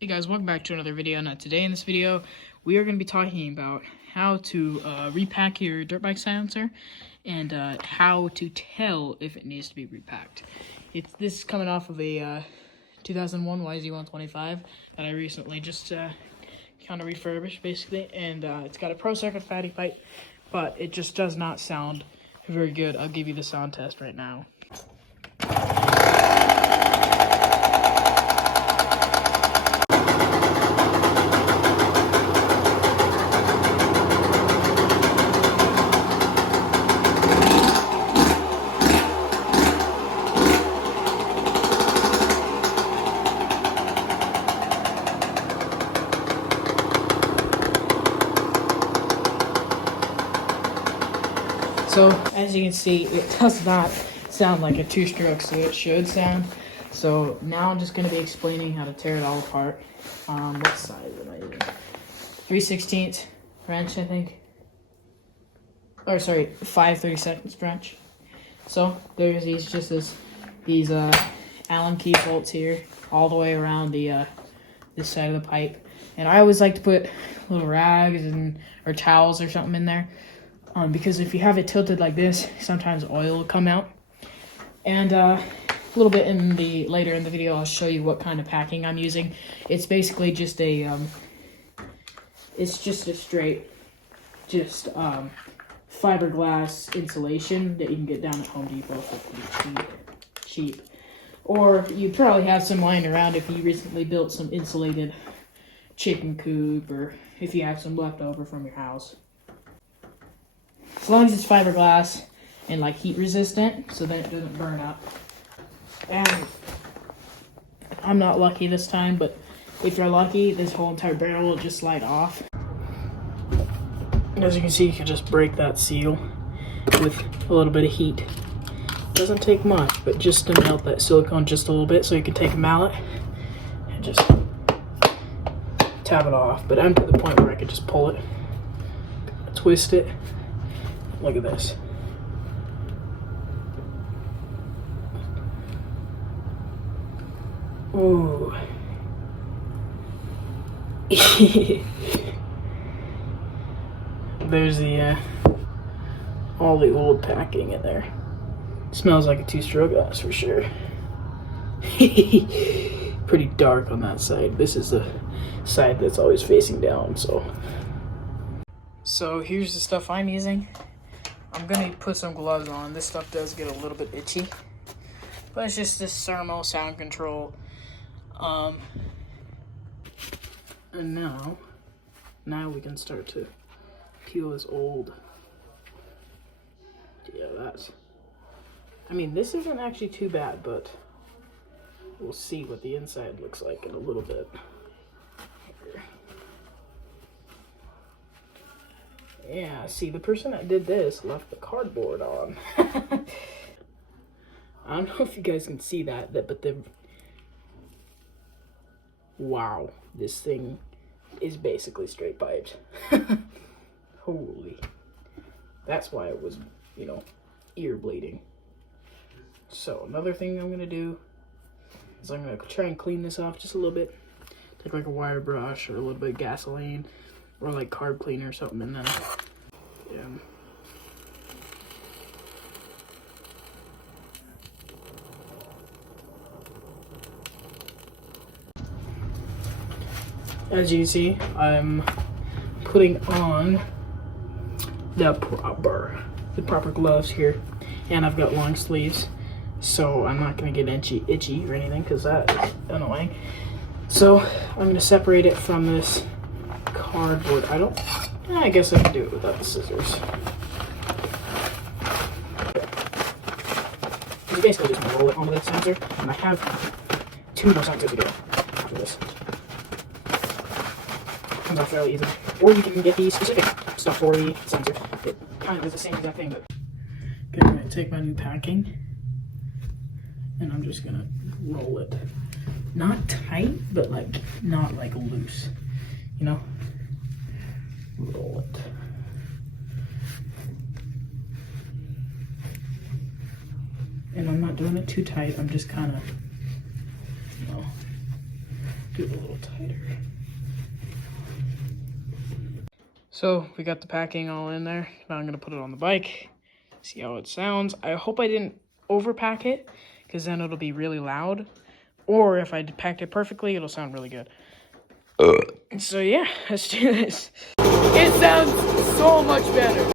Hey guys, welcome back to another video. Now today in this video, we are going to be talking about how to repack your dirt bike silencer and how to tell if it needs to be repacked. This is coming off of a 2001 YZ125 that I recently just kind of refurbished basically, and it's got a Pro Circuit fatty pipe, but it just does not sound very good. I'll give you the sound test right now. So, as you can see, it does not sound like a two-stroke, so it should sound. So, now I'm just going to be explaining how to tear it all apart. What size am I using? 3/16 wrench, I think. Or, sorry, 5/32 wrench. So, there's these Allen key bolts here, all the way around the this side of the pipe. And I always like to put little rags or towels or something in there. Because if you have it tilted like this, sometimes oil will come out. And a little bit later in the video, I'll show you what kind of packing I'm using. It's basically just a straight fiberglass insulation that you can get down at Home Depot for pretty cheap. Or you probably have some lying around if you recently built some insulated chicken coop, or if you have some left over from your house. As long as it's fiberglass and like heat resistant, so that it doesn't burn up. And I'm not lucky this time, but if you're lucky, this whole entire barrel will just slide off. And as you can see, you can just break that seal with a little bit of heat. It doesn't take much, but just to melt that silicone just a little bit, so you can take a mallet and just tap it off. But I'm to the point where I could just pull it, twist it. Look at this. Ooh. There's all the old packing in there. Smells like a two-stroke, that's for sure. Pretty dark on that side. This is the side that's always facing down, so here's the stuff I'm using. I'm gonna put some gloves on. This stuff does get a little bit itchy, but it's just this thermal sound control. And now we can start to peel this old. Yeah, this isn't actually too bad, but we'll see what the inside looks like in a little bit. Yeah, see, the person that did this left the cardboard on. I don't know if you guys can see that, but wow, this thing is basically straight piped. Holy. That's why it was, ear bleeding. So, another thing I'm going to do is I'm going to try and clean this off just a little bit. Take like a wire brush or a little bit of gasoline, or like carb cleaner or something, and then as you see, I'm putting on the proper gloves here, and I've got long sleeves, so I'm not going to get itchy or anything, because that is annoying. So I'm going to separate it from this cardboard. I guess I can do it without the scissors. You basically just roll it onto the sensor, and I have 2 more sensors to go after this. Comes out fairly easy. Or you can get the specific stuff for the sensor. It kind of is the same exact thing, but okay, I'm going to take my new packing, and I'm just going to roll it. Not tight, but not like loose, roll it. And I'm not doing it too tight, I'm just kind of, Get a little tighter. So we got the packing all in there. Now I'm gonna put it on the bike. See how it sounds. I hope I didn't overpack it, because then it'll be really loud. Or if I packed it perfectly, it'll sound really good. So yeah, let's do this. It sounds so much better.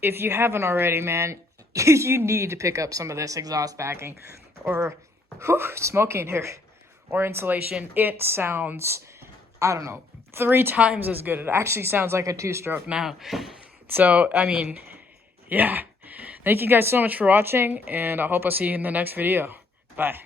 If you haven't already, man, you need to pick up some of this exhaust packing or smoking here or insulation. It sounds, I don't know, 3 times as good. It actually sounds like a 2-stroke now. So, I mean, yeah. Thank you guys so much for watching, and I hope I'll see you in the next video. Bye.